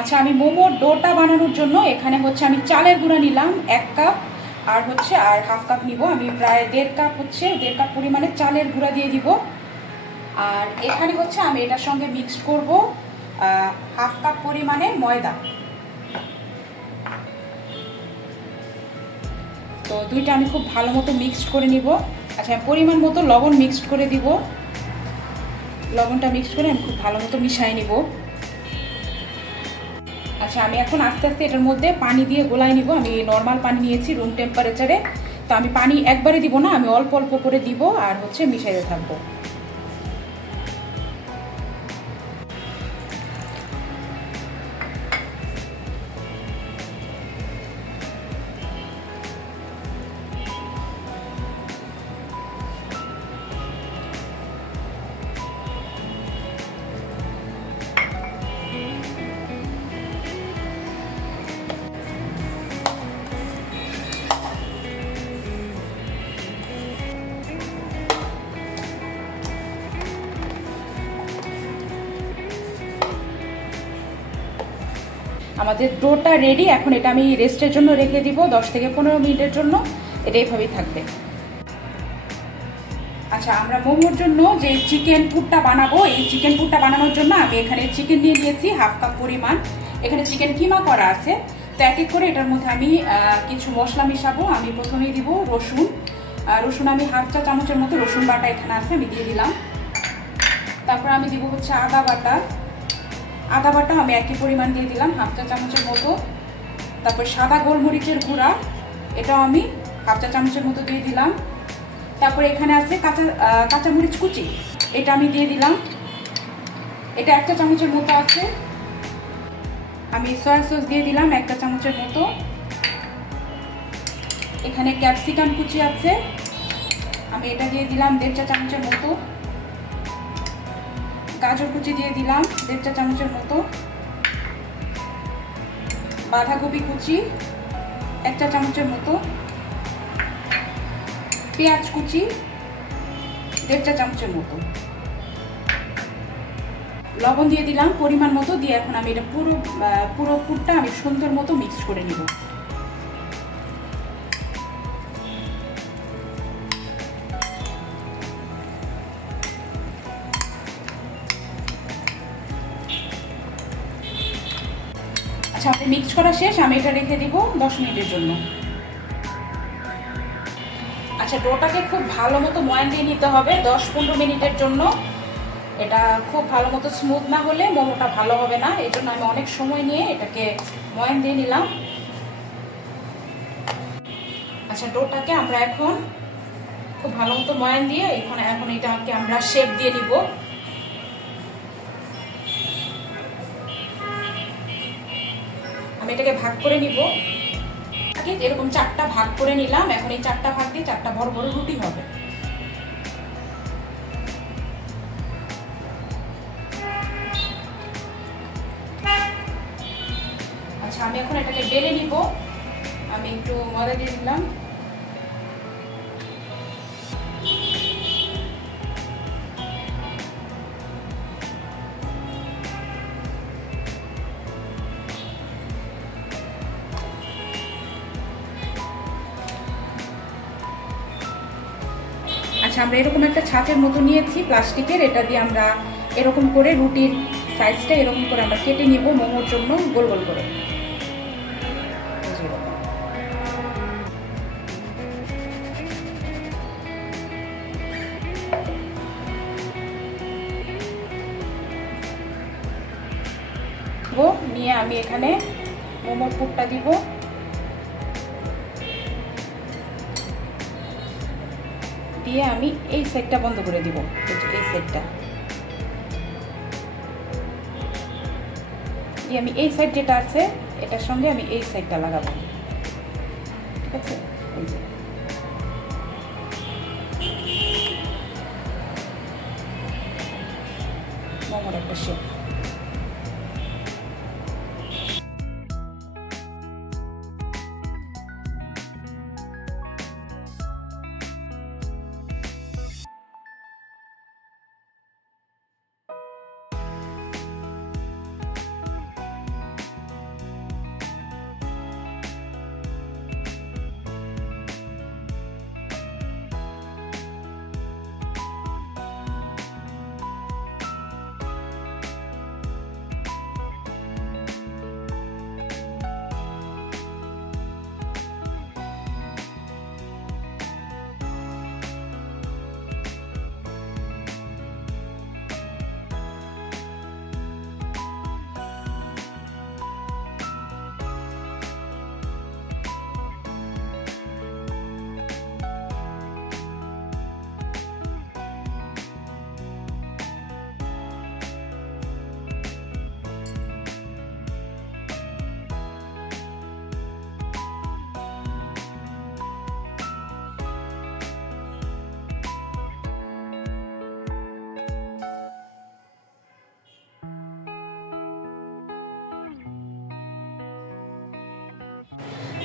আচ্ছা আমি মোমোর ডোটা বানানোর জন্য এখানে হচ্ছে আমি চালের গুঁড়া নিলাম, এক কাপ, আর হচ্ছে, আর হাফ কাপ নিব। আমি প্রায় দেড় কাপ হচ্ছে, দেড় কাপ পরিমাণে চালের গুঁড়া দিয়ে দিব। আর এখানে হচ্ছে আমি এটার সঙ্গে মিক্সড করব হাফ কাপ পরিমাণে ময়দা। তো দুইটা আমি খুব ভালো মতো মিক্সড করে নিব। আচ্ছা পরিমাণ মতো লবণ মিক্সড করে দিব। লবণটা মিক্স করে আমি খুব ভালো মতো মিশাই নিব। আচ্ছা আমি এখন আস্তে আস্তে এটার মধ্যে পানি দিয়ে গোলাই নিব। আমি নর্মাল পানি নিয়েছি রুম টেম্পারেচারে তো আমি পানি একবারে দিব না, আমি অল্প অল্প করে দিব আর হচ্ছে মিশাইতে থাকব। আমাদের ডোটা রেডি এখন এটা আমি রেস্টের জন্য রেখে দিব, দশ থেকে পনেরো মিনিটের জন্য, এটা এইভাবেই থাকবে। আচ্ছা আমরা মোমোর জন্য যে চিকেন পুরটা বানাবো, এই চিকেন পুরটা বানানোর জন্য আমি এখানে চিকেন নিয়ে নিয়েছি হাফ কাপ পরিমাণ। এখানে চিকেন কিমা করা আছে, তো এক এক করে এটার মধ্যে আমি কিছু মশলা মিশাবো, আমি প্রথমেই দিব রসুন। রসুন আমি হাফ চা চামচের মতো রসুন বাটা এখানে আছে, আমি দিয়ে দিলাম। তারপর আমি দিব হচ্ছে আদা বাটা। আদা বাটা আমি একই পরিমাণ দিয়ে দিলাম, হাফ চা চামচের মতো। তারপর সাদা গোলমরিচের গুঁড়া, এটাও আমি হাফ চা চামচের মতো দিয়ে দিলাম। তারপর এখানে আছে কাঁচা কাঁচামরিচ কুচি, এটা আমি দিয়ে দিলাম। এটা একটা চামচের মতো আছে। আমি সয়া সস দিয়ে দিলাম একটা চামচের মতো। এখানে ক্যাপসিকাম কুচি আছে। আমি এটা দিয়ে দিলাম দেড় চা চামচের মতো। গাজর কুচি দিয়ে দিলাম দেড় চা চামচের মতো। বাঁধাকপি কুচি এক চা চামচের মতো। পেঁয়াজ কুচি দেড় চা চামচের মতো। লবণ দিয়ে দিলাম পরিমাণ মতো, দিয়ে এখন আমি এটা পুরো পুরো পুরটা আমি সুন্দর মতো মিক্স করে নিব। আচ্ছা আপনি মিক্স করা শেষ, আমি এটা রেখে দিব দশ মিনিটের জন্য। আচ্ছা ডোটাকে খুব ভালো মতো ময়ান দিয়ে নিতে হবে দশ পনেরো মিনিটের জন্য। এটা খুব ভালো মতো স্মুথ না হলে মোমোটা ভালো হবে না। এই জন্য আমি অনেক সময় নিয়ে এটাকে ময়ান দিয়ে নিলাম। আচ্ছা ডোটাকে আমরা এখন খুব ভালো মতো ময়ান দিয়ে এখন এখন এটাকে আমরা শেপ দিয়ে নিব। আমি এটাকে ভাগ করে নিব। এরকম চারটা ভাগ করে নিলাম, এখন এই চারটা ভাগ দিয়ে চারটা বড় বড় রুটি হবে। আচ্ছা আমি এখন এটাকে বেলে নিব। আমি একটু মজা দিয়ে দিলাম। আমরা এরকম একটা ছাঁচের মতো নিয়েছি প্লাস্টিকের, এটা দিয়ে আমরা এরকম করে রুটির সাইজটা এরকম করে আমরা কেটে নিব মোমোর জন্য গোল গোল করে। নিয়ে আমি এখানে মোমোর পুরটা দিব। দিয়ে আমি এই সেটটা বন্ধ করে দিব। এই সেটটা দিয়ে আমি এই সাইড যেটা আছে, এটার সঙ্গে আমি এই সাইডটা লাগাবো। ঠিক আছে? মোমোর একটা শেপ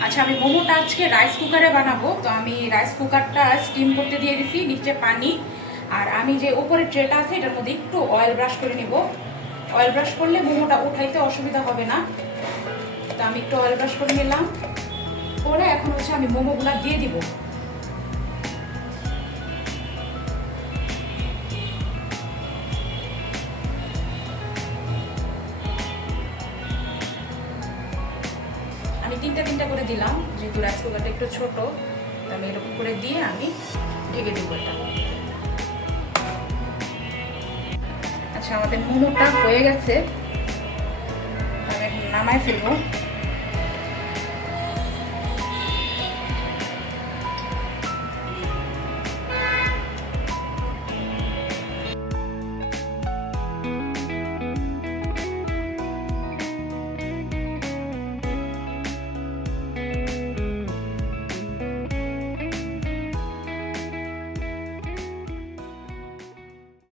আচ্ছা আমি মোমোটা আজকে রাইস কুকারে বানাবো। তো আমি রাইস কুকারটা স্টিম করতে দিয়ে দিছি, নিচে পানি। আর আমি যে উপরে ট্রেটা আছে, এটার মধ্যে একটু অয়েল ব্রাশ করে নেব। অয়েল ব্রাশ করলে মোমোটা উঠাইতে অসুবিধা হবে না। তো আমি একটু অয়েল ব্রাশ করে নিলাম। পরে এখন হচ্ছে আমি মোমোগুলা দিয়ে দিব। তিনটা তিনটা করে দিলাম। যেহেতু রাইস কুকারটা একটু ছোট আমি এরকম করে দিয়ে আমি ঢেকে দিব এটা। আচ্ছা আমাদের মোমোটা হয়ে গেছে। আমি নামায় ফেলব।